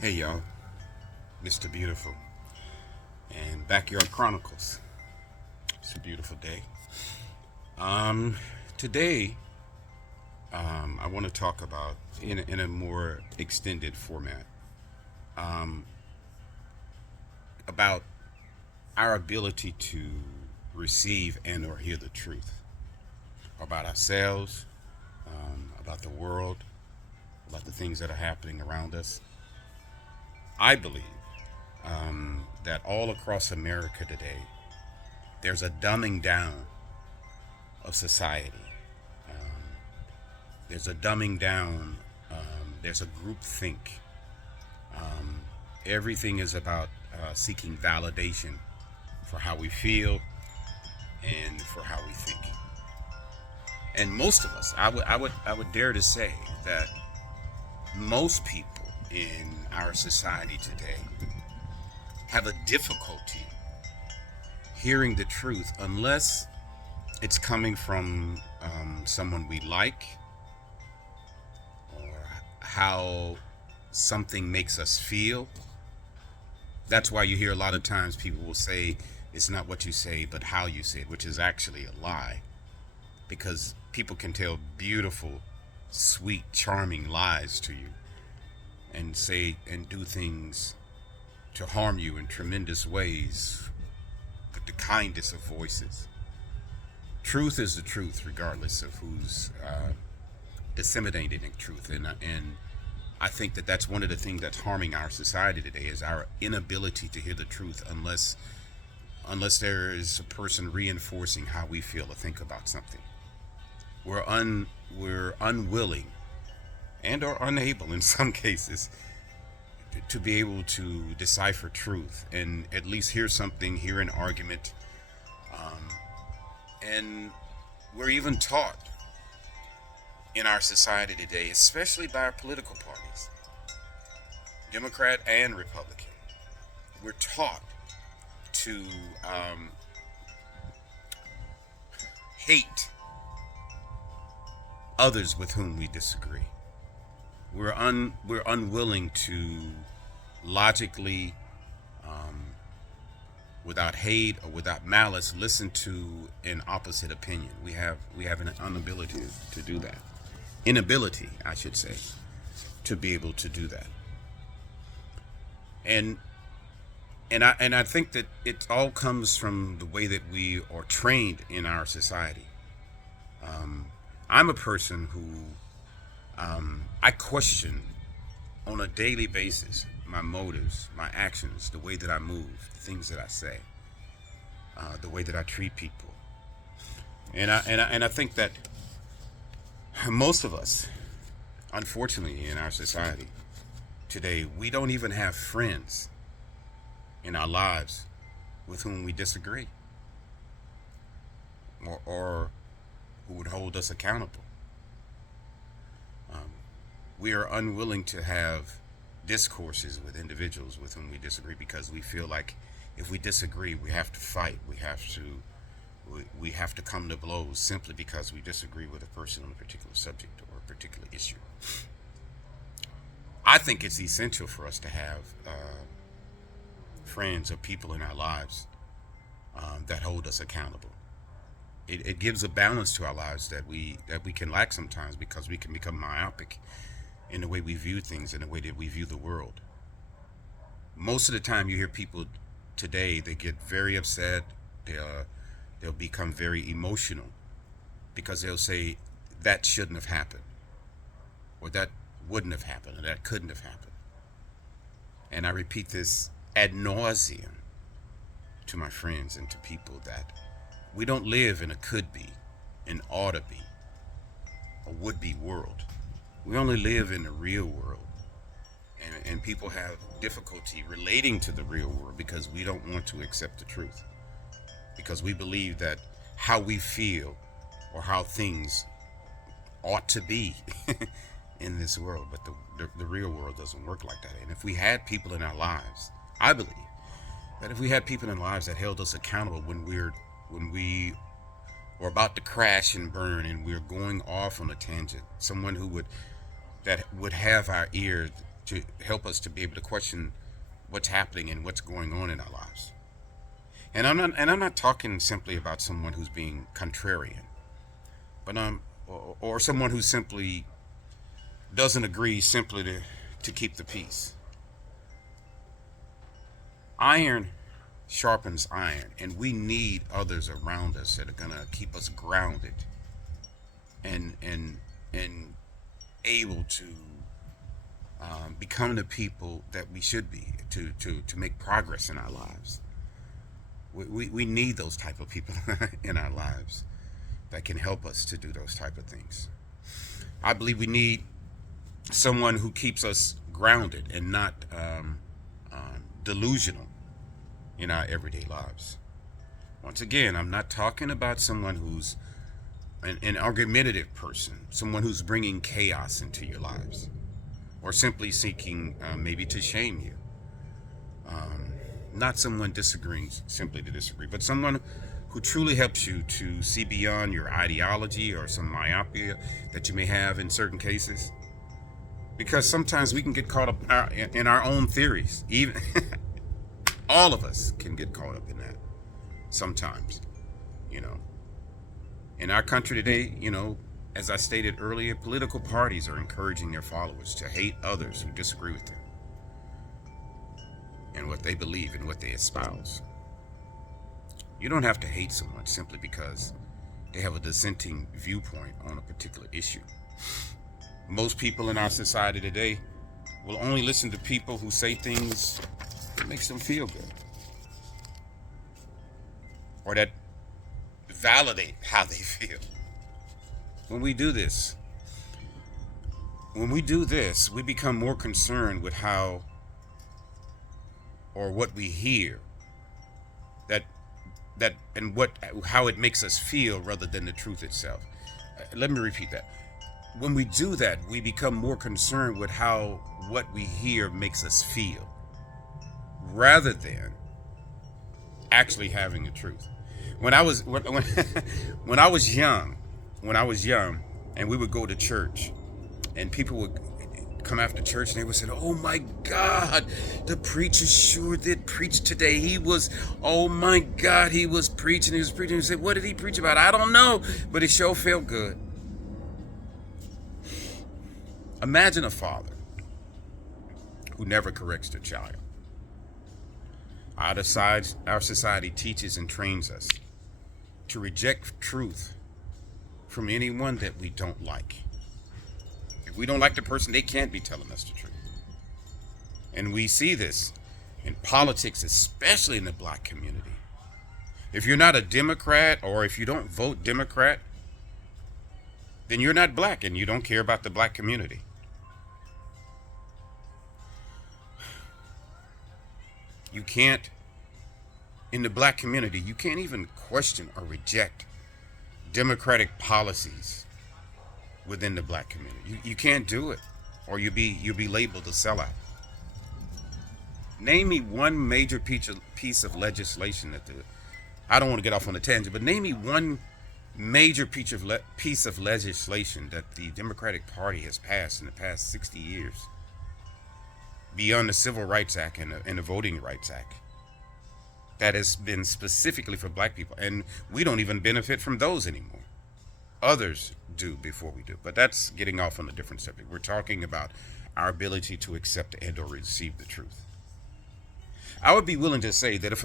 Hey y'all, Mr. Beautiful and Backyard Chronicles. It's a beautiful day. Um, Today, I want to talk about in a more extended format um, about our ability to receive and or hear the truth about ourselves, about the world, about the things that are happening around us. I believe that all across America today, there's a dumbing down of society. There's a dumbing down. There's a group think. Everything is about seeking validation for how we feel and for how we think. And most of us, I would dare to say that most people in our society today have a difficulty hearing the truth unless it's coming from someone we like or how something makes us feel. That's why you hear a lot of times people will say it's not what you say, but how you say it, which is actually a lie. Because people can tell beautiful, sweet, charming lies to you and say and do things to harm you in tremendous ways with the kindest of voices. Truth is the truth, regardless of who's disseminating truth. And I think that that's one of the things that's harming our society today is our inability to hear the truth unless there is a person reinforcing how we feel or think about something. We're unwilling and are unable in some cases to be able to decipher truth and at least hear something, hear an argument, and we're even taught in our society today, especially by our political parties, Democrat and Republican. We're taught to hate others with whom we disagree. We're unwilling to logically, without hate or without malice, listen to an opposite opinion. We have an inability to do that. Inability, I should say, to be able to do that. And and I think that it all comes from the way that we are trained in our society. I'm a person who I question on a daily basis my motives, my actions, the way that I move, the things that I say, the way that I treat people, and I think that most of us, unfortunately, in our society today, we don't even have friends in our lives with whom we disagree or who would hold us accountable. We are unwilling to have discourses with individuals with whom we disagree because we feel like if we disagree, we have to fight. We have to come to blows simply because we disagree with a person on a particular subject or a particular issue. I think it's essential for us to have friends or people in our lives that hold us accountable. It gives a balance to our lives that we can lack sometimes because we can become myopic in the way we view things and the way that we view the world. Most of the time, you hear people today they get very upset. They'll become very emotional because they'll say that shouldn't have happened, or that wouldn't have happened, or that couldn't have happened. And I repeat this ad nauseum to my friends and to people that we don't live in a could be, an ought to be, a would be world. We only live in the real world. And people have difficulty relating to the real world because we don't want to accept the truth. Because we believe that how we feel or how things ought to be in this world, but the real world doesn't work like that. And if we had people in our lives, I believe that if we had people in our lives that held us accountable when we were about to crash and burn and we're going off on a tangent, someone who would that would have our ear to help us to be able to question what's happening and what's going on in our lives. And I'm not talking simply about someone who's being contrarian, but or someone who simply doesn't agree simply to keep the peace. Iron sharpens iron, and we need others around us that are gonna keep us grounded and able to become the people that we should be to make progress in our lives. We need those type of people in our lives that can help us to do those type of things. I believe we need someone who keeps us grounded and not delusional in our everyday lives. Once again, I'm not talking about someone who's an argumentative person, someone who's bringing chaos into your lives, or simply seeking maybe to shame you. Not someone disagreeing simply to disagree, but someone who truly helps you to see beyond your ideology or some myopia that you may have in certain cases. Because sometimes we can get caught up in our own theories. Even all of us can get caught up in that sometimes, you know. In our country today, as I stated earlier, political parties are encouraging their followers to hate others who disagree with them and what they believe and what they espouse. You don't have to hate someone simply because they have a dissenting viewpoint on a particular issue. Most people in our society today will only listen to people who say things that makes them feel good, or that validate how they feel. When we do this, we become more concerned with how or what we hear, that and how it makes us feel rather than the truth itself. Let me repeat that. When we do that, we become more concerned with how what we hear makes us feel rather than actually having the truth. When I was when I was young, and we would go to church, and people would come after church and they would say, "Oh my God, the preacher sure did preach today. Oh my God, he was preaching. He said, "What did he preach about? I don't know, but it sure felt good." Imagine a father who never corrects their child. Our society teaches and trains us to reject truth from anyone that we don't like. If we don't like the person, they can't be telling us the truth. And we see this in politics, especially in the black community. If you're not a Democrat, or if you don't vote Democrat, then you're not black and you don't care about the black community. You can't, in the black community, you can't even question or reject democratic policies within the black community. You can't do it, or you'll be labeled a sellout. Name me one major piece of legislation I don't want to get off on a tangent, but name me one major piece of legislation that the Democratic Party has passed in the past 60 years, beyond the Civil Rights Act and the Voting Rights Act, that has been specifically for black people. And we don't even benefit from those anymore. Others do before we do. But that's getting off on a different subject. We're talking about our ability to accept and or receive the truth. I would be willing to say that if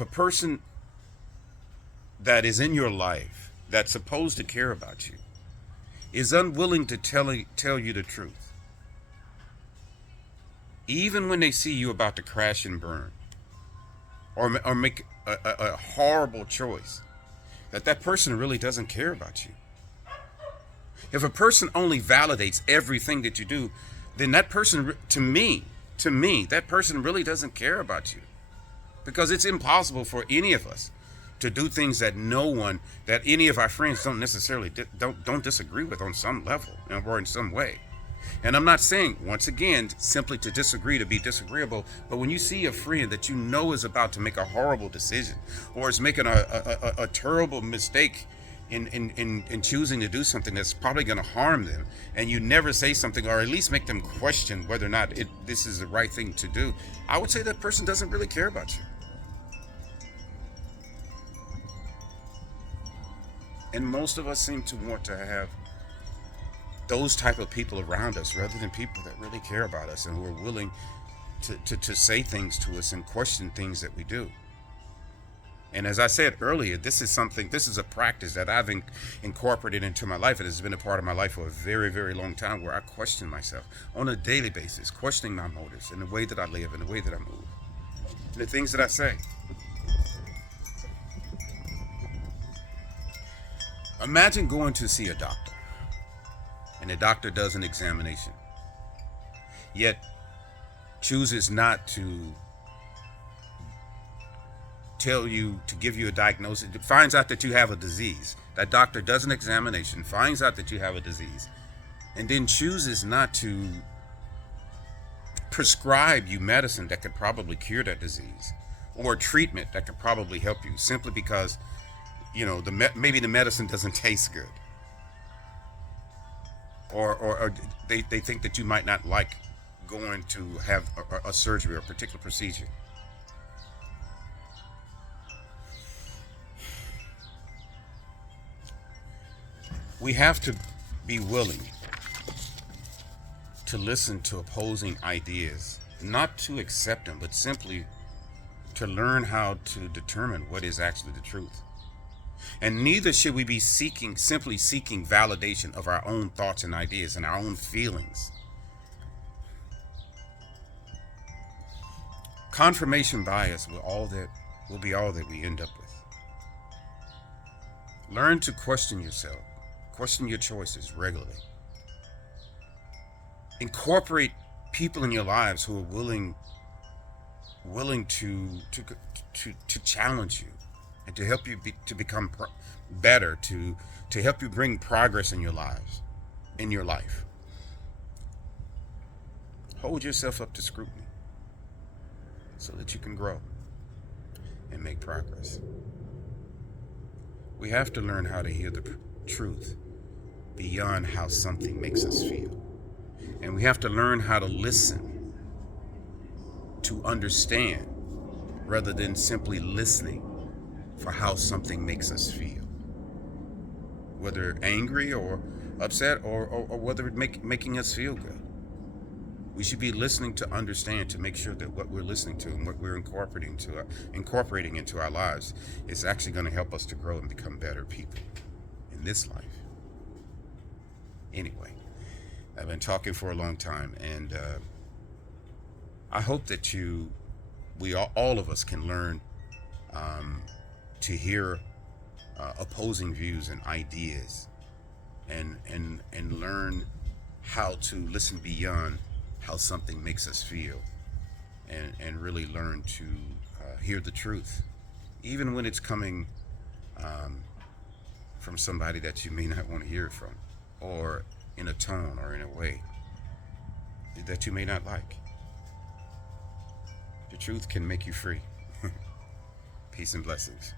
a person that is in your life that's supposed to care about you is unwilling to tell you the truth, even when they see you about to crash and burn, or make a horrible choice, that person really doesn't care about you. If a person only validates everything that you do, then that person, to me, that person really doesn't care about you. Because it's impossible for any of us to do things that any of our friends don't necessarily don't disagree with on some level or in some way. And I'm not saying, once again, simply to disagree, to be disagreeable, but when you see a friend that is about to make a horrible decision, or is making a terrible mistake, in choosing to do something that's probably going to harm them, and you never say something or at least make them question whether or not this is the right thing to do, I would say that person doesn't really care about you. And most of us seem to want to have those type of people around us rather than people that really care about us and who are willing to say things to us and question things that we do. And as I said earlier, this is a practice that I've incorporated into my life. It has been a part of my life for a very, very long time, where I question myself on a daily basis, questioning my motives and the way that I live and the way that I move and the things that I say. Imagine going to see a doctor, and the doctor does an examination, yet chooses not to give you a diagnosis. It finds out that you have a disease. That doctor does an examination, finds out that you have a disease, and then chooses not to prescribe you medicine that could probably cure that disease, or treatment that could probably help you, simply because maybe the medicine doesn't taste good, or they think that you might not like going to have a surgery or a particular procedure. We have to be willing to listen to opposing ideas, not to accept them, but simply to learn how to determine what is actually the truth. And neither should we be simply seeking validation of our own thoughts and ideas and our own feelings. Confirmation bias will be all that we end up with. Learn to question yourself, question your choices regularly. Incorporate people in your lives who are willing to challenge you and to help you to become better, to help you bring progress in your life. Hold yourself up to scrutiny so that you can grow and make progress. We have to learn how to hear the truth beyond how something makes us feel. And we have to learn how to listen to understand rather than simply listening for how something makes us feel, whether angry or upset or whether it's making us feel good. We should be listening to understand, to make sure that what we're listening to and what we're incorporating into our lives is actually going to help us to grow and become better people in this life. Anyway, I've been talking for a long time, and I hope that all of us can learn to hear opposing views and ideas, and learn how to listen beyond how something makes us feel, and really learn to hear the truth, even when it's coming from somebody that you may not want to hear it from, or in a tone or in a way that you may not like. The truth can make you free. Peace and blessings.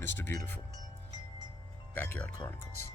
Mr. Beautiful, Backyard Chronicles.